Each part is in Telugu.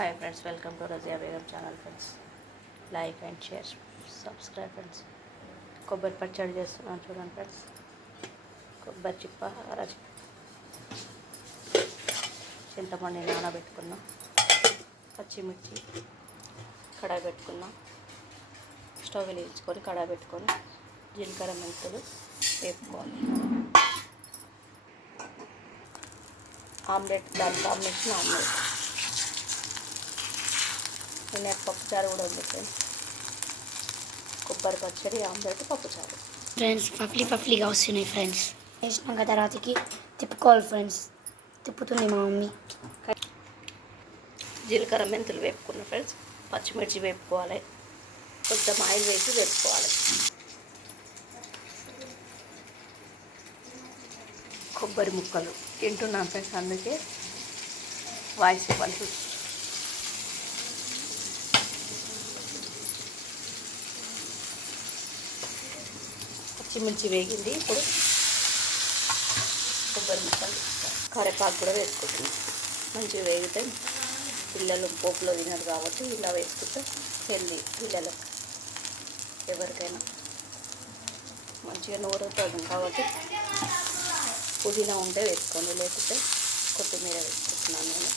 Hi friends, welcome to Razia Begum channel friends. Like and share, subscribe friends. కొబ్బరి పచ్చడి చేస్తున్నాను చూడండి ఫ్రెండ్స్. కొబ్బరి చిప్ప అరచి చింతపండు నానబెట్టుకున్నాం, పచ్చిమిర్చి కడాయి పెట్టుకున్నాం, స్టవ్ వెలిగించుకొని కడాయి పెట్టుకొని జీలకర్ర మెంతులు వేపుకోవాలి. ఆమ్లెట్, దాని కాంబినేషన్ ఆమ్లెట్. నేను పప్పుచారు కూడా ఉంది ఫ్రెండ్స్. కొబ్బరి పచ్చడి, ఆమ్లెట్, పప్పుచారు. ఫ్రెండ్స్ పఫ్లీగా వస్తున్నాయి ఫ్రెండ్స్. వేసినాక తర్వాతకి తిప్పుకోవాలి ఫ్రెండ్స్. తిప్పుతుంది మా మమ్మీ. జీలకర్ర మెంతులు వేపుకున్న ఫ్రెండ్స్. పచ్చిమిర్చి వేపుకోవాలి, కొంచెం ఆయిల్ వేసి వేపుకోవాలి. కొబ్బరి ముక్కలు తింటున్నాను ఫ్రెండ్స్, అందుకే వాయిస్ ఇవ్వాలి. పచ్చిమిర్చి వేగింది. ఇప్పుడు కొబ్బరి ముక్కలు, కరివేపాకు కూడా వేసుకుంటున్నాం. మంచిగా వేగితే పిల్లలు పోపులో తినరు కాబట్టి ఇలా వేసుకుంటే హెల్దీ. పిల్లలకు ఎవరికైనా మంచిగా నూరుతుంది కాబట్టి పుదీనా ఉంటే వేసుకోండి, లేకపోతే కొత్తిమీర వేసుకుంటున్నాను నేను.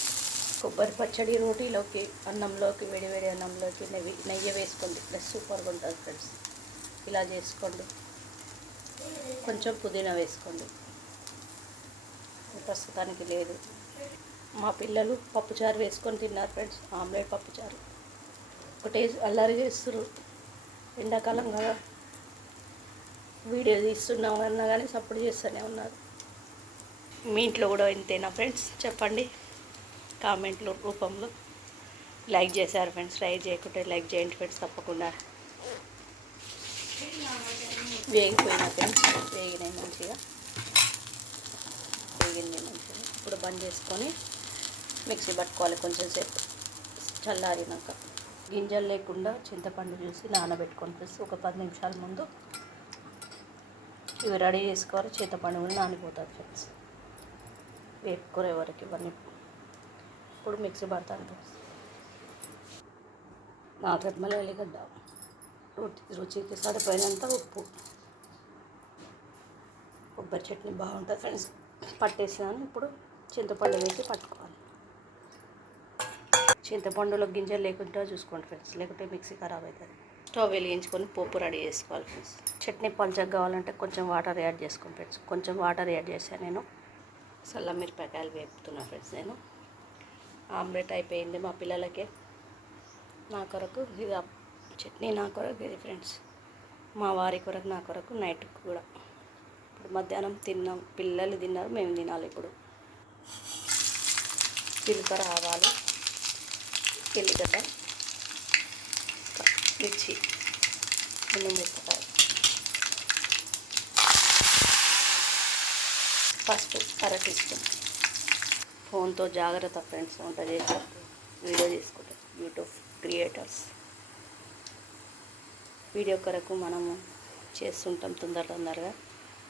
కొబ్బరి పచ్చడి రోటీలోకి, అన్నంలోకి, వేడి అన్నంలోకి నెయ్యి వేసుకోండి, ప్లస్ సూపర్గా ఉంటుంది ఫ్రెండ్స్. ఇలా చేసుకోండి. కొంచెం పుదీనా వేసుకోండి, ప్రస్తుతానికి లేదు. మా పిల్లలు పప్పుచారు వేసుకొని తిన్నారు ఫ్రెండ్స్. ఆమ్లెట్, పప్పుచారు ఒకటే అల్లరి చేస్తున్నారు. ఎండాకాలం కదా, వీడియో తీస్తున్నాం అన్నా కానీ సపోర్ట్ చేస్తూనే ఉన్నారు. మీ ఇంట్లో కూడా ఇంతేనా ఫ్రెండ్స్? చెప్పండి కామెంట్ల రూపంలో. లైక్ చేశారు ఫ్రెండ్స్, లైక్ చేయకుంటే లైక్ చేయండి ఫ్రెండ్స్ తప్పకుండా. వేగిపోయిన ఫ్రెండ్స్, వేగినాయి మంచిగా, వేగింది మంచిగా. ఇప్పుడు బంద్ చేసుకొని మిక్సీ పట్టుకోవాలి. కొంచెం సేపు చల్లారినాక గింజలు లేకుండా చింతపండు చూసి నానబెట్టుకొని ఫ్రెండ్స్. ఒక 10 నిమిషాల ముందు ఇవి రెడీ చేసుకోవాలి. చింతపండు కూడా నానిపోతుంది ఫ్రెండ్స్, వేపుకునే వరకు ఇవన్నీ. ఇప్పుడు మిక్సీ పడతాను ఫ్రెండ్స్. 4 రెమ్మల ఎల్లిగడ్డ, రుచికి సరిపోయినంత ఉప్పు. కొబ్బరి చట్నీ బాగుంటుంది ఫ్రెండ్స్. పట్టేసాను. ఇప్పుడు చింతపండు వేసి పట్టుకోవాలి. చింతపండులో గింజలు లేకుండా చూసుకోండి ఫ్రెండ్స్, లేకుంటే మిక్సీ ఖరాబ్ అవుతుంది. స్టవ్ వెలిగించుకొని పోపు రెడీ చేసుకోవాలి ఫ్రెండ్స్. చట్నీ పల్చగా కావాలంటే కొంచెం వాటర్ యాడ్ చేసుకోండి ఫ్రెండ్స్. కొంచెం వాటర్ యాడ్ చేశాను నేను. మిరపకాయలు వేపుతున్నా ఫ్రెండ్స్ నేను. ఆమ్లెట్ అయిపోయింది మా పిల్లలకి. నా కొరకు ఇది చట్నీ, నా కొరకు ఇది ఫ్రెండ్స్. మా వారి కొరకు, నా కొరకు నైట్కి కూడా. ఇప్పుడు మధ్యాహ్నం తిన్నాం, పిల్లలు తిన్నారు, మేము తినాలి. ఇప్పుడు జీలకర్ర, ఆవాలు, ఎల్లిగడ్డ, మిర్చి, మిరపకాయ, పసుపు 1/2 టీ స్పూన్. ఫోన్తో జాగ్రత్త ఫ్రెండ్స్, వంట చేసి వీడియో తీసుకుంటాం. యూట్యూబ్ క్రియేటర్స్ వీడియో కొరకు మనము చేస్తుంటాం. తొందరగా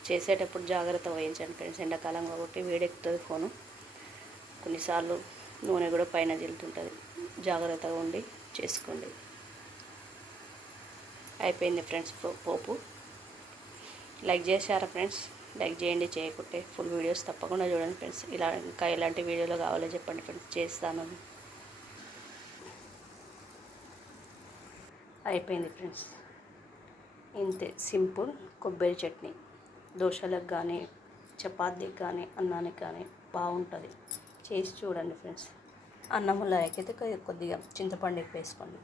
చేసేటప్పుడు జాగ్రత్త వహించండి ఫ్రెండ్స్. ఎండాకాలం కాబట్టి వేడెక్కుతుంది ఫోను. కొన్నిసార్లు నూనె కూడా పైన జిల్లుతుంటుంది. జాగ్రత్తగా ఉండి చేసుకోండి. అయిపోయింది ఫ్రెండ్స్ పోపు. లైక్ చేశారా ఫ్రెండ్స్? లైక్ చేయండి. చేయకుంటే ఫుల్ వీడియోస్ తప్పకుండా చూడండి ఫ్రెండ్స్. ఇలా ఇంకా ఎలాంటి వీడియోలు కావాలో చెప్పండి ఫ్రెండ్స్, చేస్తాను. అయిపోయింది ఫ్రెండ్స్. ఇంతే సింపుల్ కొబ్బరి చట్నీ. దోశలకు కానీ, చపాతీకి కానీ, అన్నానికి కానీ బాగుంటుంది. చేసి చూడండి ఫ్రెండ్స్. అన్నంలో అయితే కొద్దిగా చింతపండు ఎక్కువ వేసుకోండి.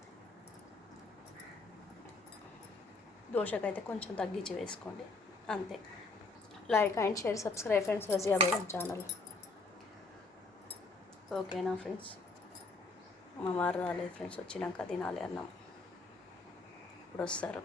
దోశకైతే కొంచెం తగ్గించి వేసుకోండి, అంతే. Like and share, subscribe friends, Razia Begum channel. ఓకేనా ఫ్రెండ్స్? మా వారు రాలేదు ఫ్రెండ్స్, వచ్చినాక తినాలి అన్నం. ఇప్పుడు వస్తారు.